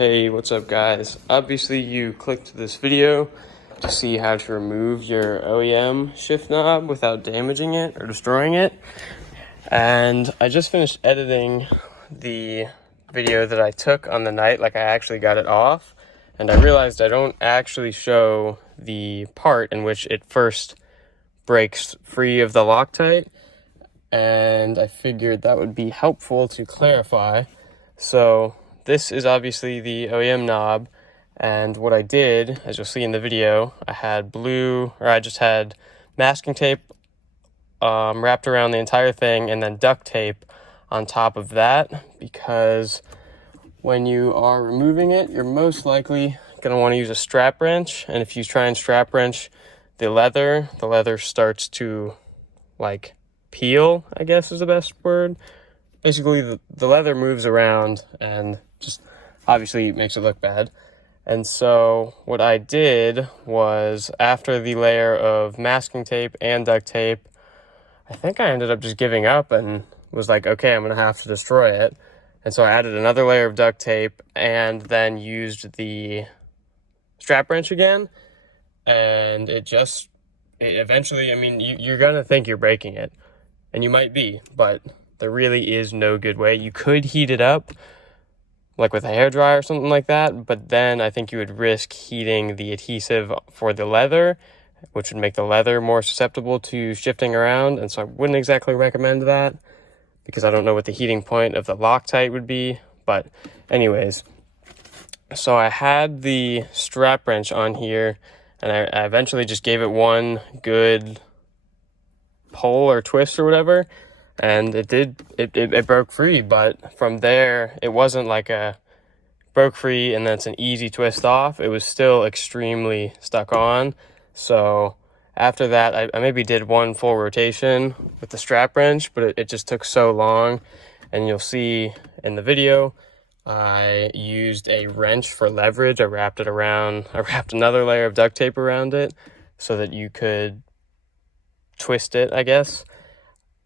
Hey, what's up guys? Obviously you clicked this video to see how to remove your OEM shift knob without damaging it or destroying it. And I just finished editing the video that I took on the night, like I actually got it off. And I realized I don't actually show the part in which it first breaks free of the Loctite. And I figured that would be helpful to clarify. So this is obviously the OEM knob, and what I did, as you'll see in the video, I just had masking tape wrapped around the entire thing and then duct tape on top of that, because when you are removing it, you're most likely going to want to use a strap wrench, and if you try and strap wrench the leather starts to like peel, I guess is the best word. Basically the leather moves around and just obviously makes it look bad. And so what I did was, after the layer of masking tape and duct tape, I think I ended up just giving up and was like, okay, I'm gonna have to destroy it. And so I added another layer of duct tape and then used the strap wrench again, and it eventually, I mean, you're gonna think you're breaking it, and you might be, but there really is no good way. You could heat it up, like with a hairdryer or something like that, but then I think you would risk heating the adhesive for the leather, which would make the leather more susceptible to shifting around, and so I wouldn't exactly recommend that, because I don't know what the heating point of the Loctite would be. But anyways, so I had the strap wrench on here, and I eventually just gave it one good pull or twist or whatever, and it broke free. But from there, it wasn't like a broke free and that's an easy twist off. It was still extremely stuck on. So after that, I maybe did one full rotation with the strap wrench, but it just took so long. And you'll see in the video, I used a wrench for leverage. I wrapped another layer of duct tape around it so that you could twist it, I guess.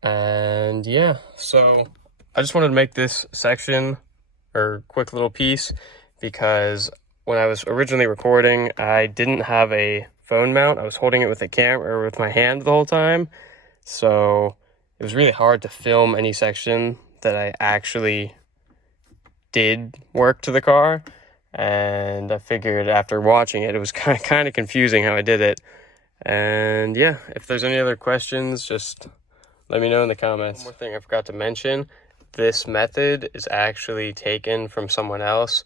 And yeah, so I just wanted to make this section or quick little piece because when I was originally recording, I didn't have a phone mount. I was holding it with a camera or with my hand the whole time, so it was really hard to film any section that I actually did work to the car. And I figured after watching it, it was kind of confusing how I did it. And yeah, if there's any other questions, just let me know in the comments. One more thing I forgot to mention, this method is actually taken from someone else.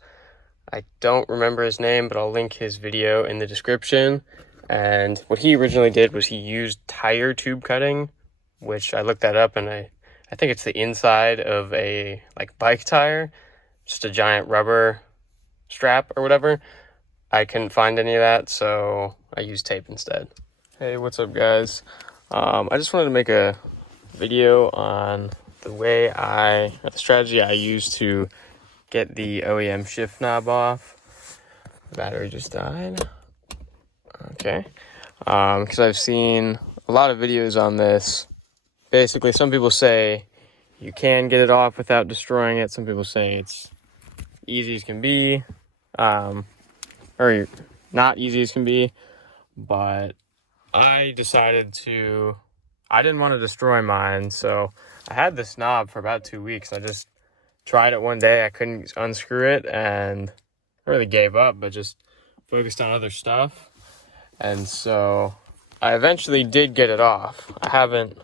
I don't remember his name, but I'll link his video in the description. And what he originally did was he used tire tube cutting, which I looked that up, and I think it's the inside of a like bike tire, just a giant rubber strap or whatever. I couldn't find any of that, so I used tape instead. Hey, what's up guys? I just wanted to make a video on the strategy I use to get the OEM shift knob off. The battery just died. Okay. Because I've seen a lot of videos on this. Basically, some people say you can get it off without destroying it. Some people say it's easy as can be, or not easy as can be. But I didn't want to destroy mine, so I had this knob for about 2 weeks. I just tried it one day. I couldn't unscrew it, and I really gave up, but just focused on other stuff. And so I eventually did get it off. I haven't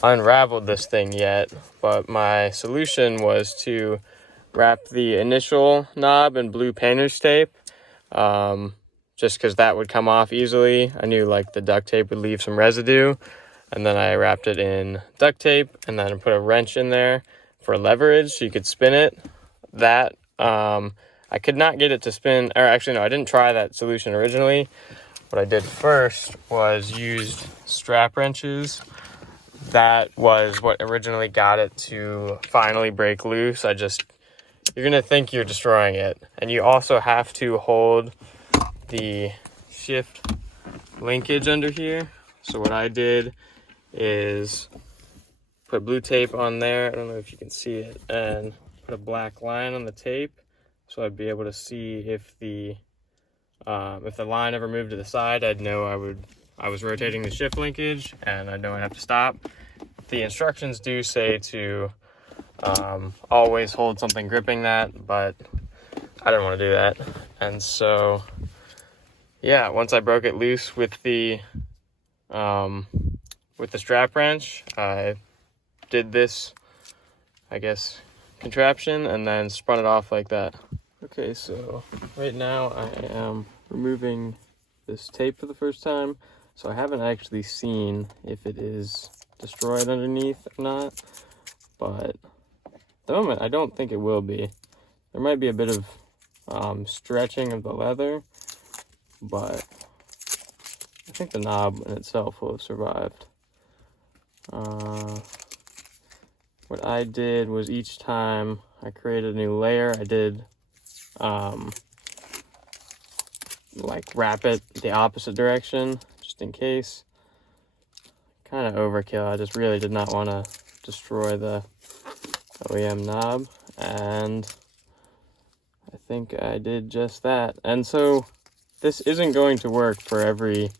unraveled this thing yet, but my solution was to wrap the initial knob in blue painter's tape, just because that would come off easily. I knew like the duct tape would leave some residue, and then I wrapped it in duct tape and then put a wrench in there for leverage so you could spin it. That I could not get it to spin, or actually no, I didn't try that solution originally. What I did first was used strap wrenches. That was what originally got it to finally break loose. You're gonna think you're destroying it, and you also have to hold the shift linkage under here. So what I did is put blue tape on there, I don't know if you can see it, and put a black line on the tape so I'd be able to see if the line ever moved to the side. I'd know I was rotating the shift linkage, and I'd know I'd have to stop. The instructions do say to always hold something gripping that, but I didn't want to do that. And so, yeah, once I broke it loose with the strap wrench, I did this, I guess, contraption, and then spun it off like that. Okay, so right now I am removing this tape for the first time, so I haven't actually seen if it is destroyed underneath or not, but at the moment I don't think it will be. There might be a bit of stretching of the leather, but I think the knob in itself will have survived. What I did was each time I created a new layer, I did like wrap it the opposite direction, just in case. Kind of overkill. I just really did not want to destroy the OEM knob, and I think I did just that. And so this isn't going to work for every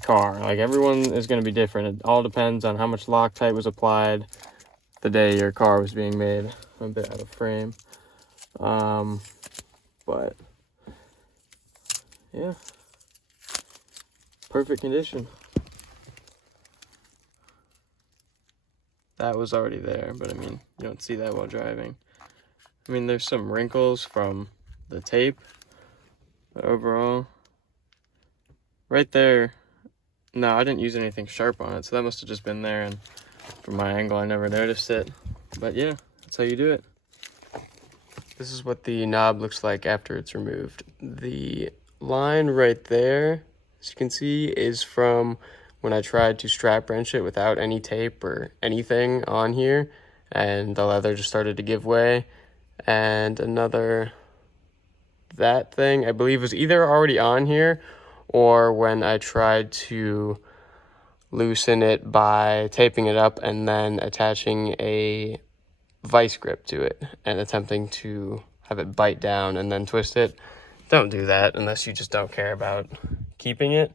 car. Like, everyone is going to be different. It all depends on how much Loctite was applied the day your car was being made. I'm a bit out of frame. But yeah, perfect condition. That was already there, but I mean, you don't see that while driving. I mean, there's some wrinkles from the tape, but overall, right there, no, I didn't use anything sharp on it, so that must have just been there, and from my angle, I never noticed it. But yeah, that's how you do it. This is what the knob looks like after it's removed. The line right there, as you can see, is from when I tried to strap wrench it without any tape or anything on here, and the leather just started to give way. And another, that thing, I believe, was either already on here or when I tried to loosen it by taping it up and then attaching a vice grip to it and attempting to have it bite down and then twist it. Don't do that unless you just don't care about keeping it.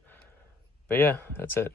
But yeah, that's it.